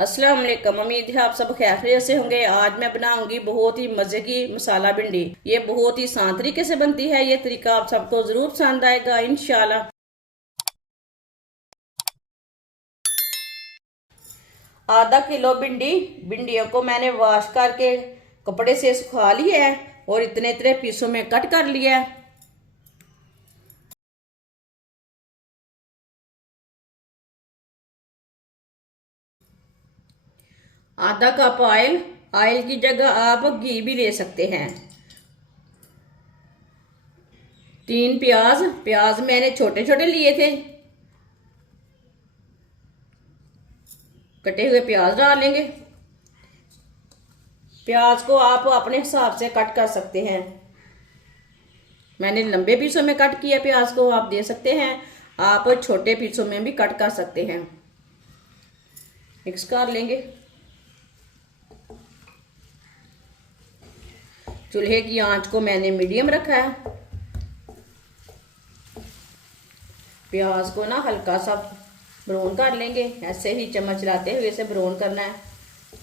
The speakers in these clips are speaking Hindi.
अस्सलाम वालेकुम। उम्मीद है आप सब खैरियत से होंगे। आज मैं बनाऊंगी बहुत ही मजे की मसाला भिंडी। ये बहुत ही आसान तरीके से बनती है। ये तरीका आप सबको जरूर पसंद आएगा इंशाल्लाह। आधा किलो भिंडी। भिंडियों को मैंने वॉश करके कपड़े से सुखा लिया है और इतने इतने पीसों में कट कर लिया है। आधा कप ऑयल। ऑयल की जगह आप घी भी ले सकते हैं। 3 प्याज। प्याज मैंने छोटे छोटे लिए थे। कटे हुए प्याज डालेंगे। प्याज को आप अपने हिसाब से कट कर सकते हैं। मैंने लंबे पीसों में कट किया प्याज को, आप दे सकते हैं। आप छोटे पीसों में भी कट कर सकते हैं। मिक्स कर लेंगे। चूल्हे की आंच को मैंने मीडियम रखा है। प्याज को ना हल्का सा ब्राउन कर लेंगे। ऐसे ही चम्मच चलाते हुए इसे ब्राउन करना है,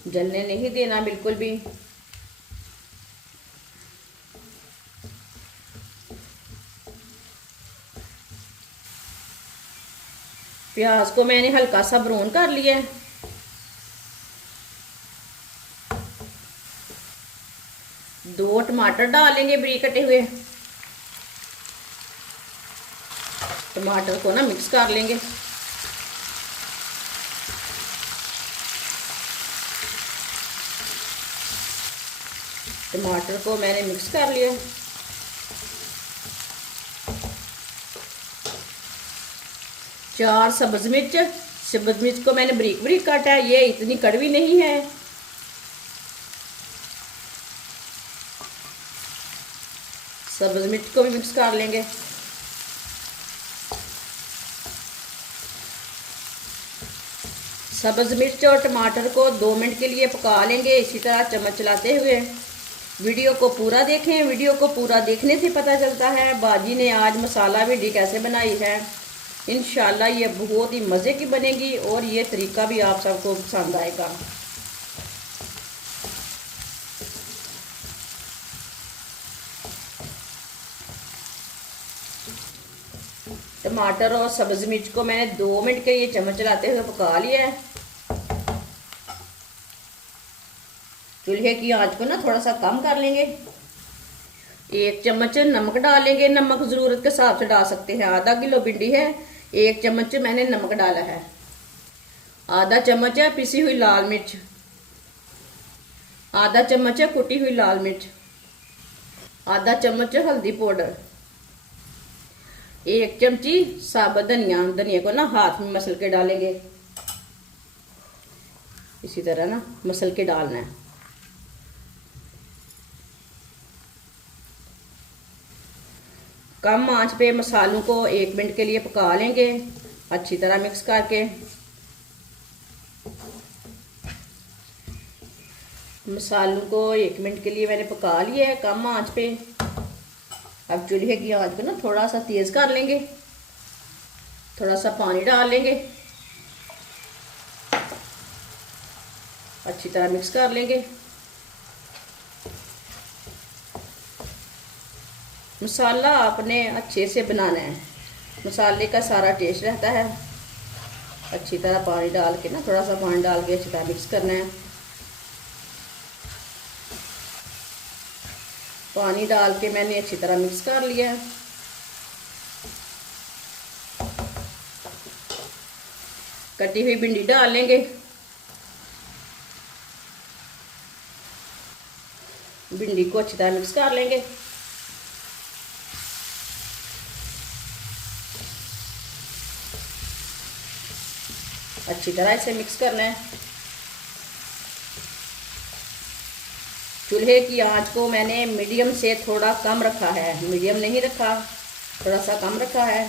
जलने नहीं देना बिल्कुल भी। प्याज को मैंने हल्का सा ब्राउन कर लिया है। दो टमाटर डालेंगे बारीक कटे हुए। टमाटर को ना मिक्स कर लेंगे। टमाटर को मैंने मिक्स कर लिया। चार सब्ज मिर्च। सब्ज मिर्च को मैंने बारीक बारीक काटा है। ये इतनी कड़वी नहीं है। सब्ज मिर्च को भी मिक्स कर लेंगे। सब्ज मिर्च और टमाटर को 2 मिनट के लिए पका लेंगे इसी तरह चम्मच चलाते हुए। वीडियो को पूरा देखें। वीडियो को पूरा देखने से पता चलता है बाजी ने आज मसाला भिंडी कैसे बनाई है। इंशाल्लाह ये बहुत ही मज़े की बनेगी और ये तरीका भी आप सबको पसंद आएगा। टमाटर और सब्ज मिर्च को मैंने 2 मिनट के लिए चम्मच चलाते हुए पका लिया है। चूल्हे की आंच को ना थोड़ा सा कम कर लेंगे। 1 चम्मच नमक डालेंगे। नमक ज़रूरत के हिसाब से डाल सकते हैं। आधा किलो भिंडी है, 1 चम्मच मैंने नमक डाला है। आधा चम्मच है पिसी हुई लाल मिर्च। आधा चम्मच है कुटी हुई लाल मिर्च। आधा चम्मच है हल्दी पाउडर। 1 चमची साबुत धनिया। धनिया को ना हाथ में मसल के डालेंगे। इसी तरह ना मसल के डालना है। कम आंच पे मसालों को 1 मिनट के लिए पका लेंगे अच्छी तरह मिक्स करके। मसालों को 1 मिनट के लिए मैंने पका लिया है कम आंच पे। अब चूल्हे की आंच को ना थोड़ा सा तेज कर लेंगे। थोड़ा सा पानी डाल लेंगे। अच्छी तरह मिक्स कर लेंगे। मसाला आपने अच्छे से बनाना है। मसाले का सारा टेस्ट रहता है। अच्छी तरह पानी डाल के ना थोड़ा सा पानी डाल के अच्छी तरह मिक्स करना है। पानी डाल के मैंने अच्छी तरह मिक्स कर लिया है। कटी हुई भिंडी डाल लेंगे। भिंडी को अच्छी तरह मिक्स कर लेंगे। अच्छी तरह इसे मिक्स करना है। चूल्हे की आंच को मैंने मीडियम से थोड़ा कम रखा है। मीडियम नहीं रखा, थोड़ा सा कम रखा है।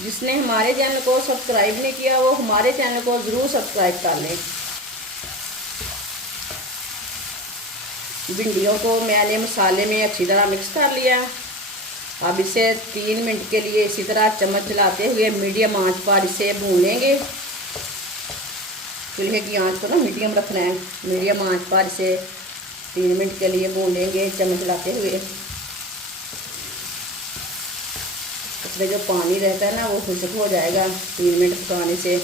जिसने हमारे चैनल को सब्सक्राइब नहीं किया वो हमारे चैनल को ज़रूर सब्सक्राइब कर लें। भिंडियों को मैंने मसाले में अच्छी तरह मिक्स कर लिया। अब इसे 3 मिनट के लिए इसी तरह चम्मच चलाते हुए मीडियम आंच पर इसे भून लेंगे। चूल्हे की आंच को ना मीडियम रखना है। मीडियम आंच पर इसे 3 मिनट के लिए भून लेंगे चम्मच चलाते हुए। इसमें जो पानी रहता है ना वो खुश्क हो जाएगा 3 मिनट पकाने से।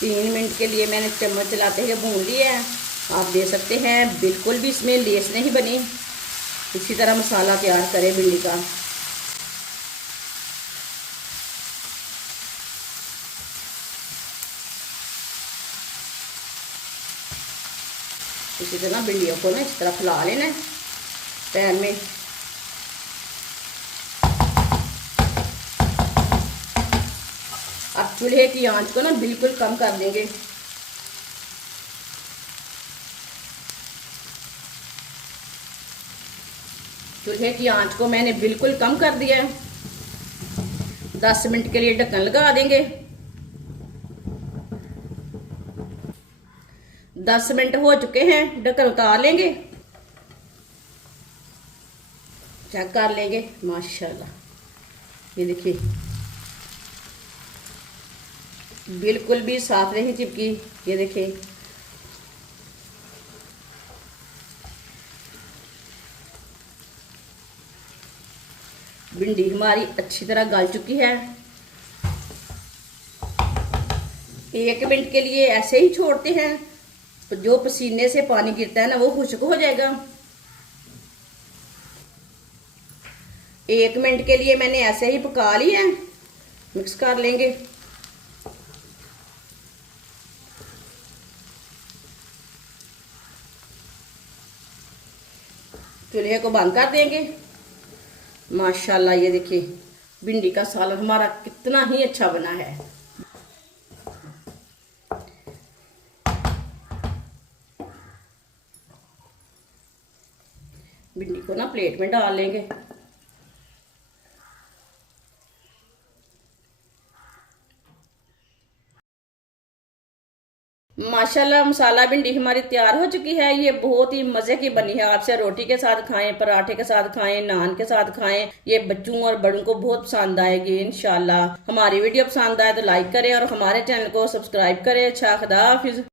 तीन मिनट के लिए मैंने चम्मच चलाते हुए भून लिया है। आप देख सकते हैं बिल्कुल भी इसमें लेस नहीं बनी। इसी तरह मसाला तैयार करें भिंडी का। इसी तरह भिंडियों को ना इस तरह फैला लेना है पैन में। अब चूल्हे की आंच को ना बिल्कुल कम कर देंगे। चूल्हे की आंच को मैंने बिल्कुल कम कर दिया है। 10 मिनट के लिए ढक्कन लगा देंगे। 10 मिनट हो चुके हैं, ढक्कन उतार लेंगे। चेक कर लेंगे। माशाल्लाह ये देखिए बिल्कुल भी साफ नहीं चिपकी। ये देखिए भिंडी हमारी अच्छी तरह गल चुकी है। 1 मिनट के लिए ऐसे ही छोड़ते हैं, तो जो पसीने से पानी गिरता है ना वो खुश्क हो जाएगा। 1 मिनट के लिए मैंने ऐसे ही पका लिया है। मिक्स कर लेंगे। चूल्हे को बंद कर देंगे। माशाल्लाह ये देखिए भिंडी का सालन हमारा कितना ही अच्छा बना है। भिंडी को ना प्लेट में डाल लेंगे। माशाल्लाह मसाला भिंडी हमारी तैयार हो चुकी है। ये बहुत ही मजे की बनी है। आपसे रोटी के साथ खाएं, पराठे के साथ खाएं, नान के साथ खाएं। ये बच्चों और बड़ों को बहुत पसंद आएगी इंशाल्लाह। हमारी वीडियो पसंद आए तो लाइक करें और हमारे चैनल को सब्सक्राइब करें। अच्छा, खुदा हाफिज।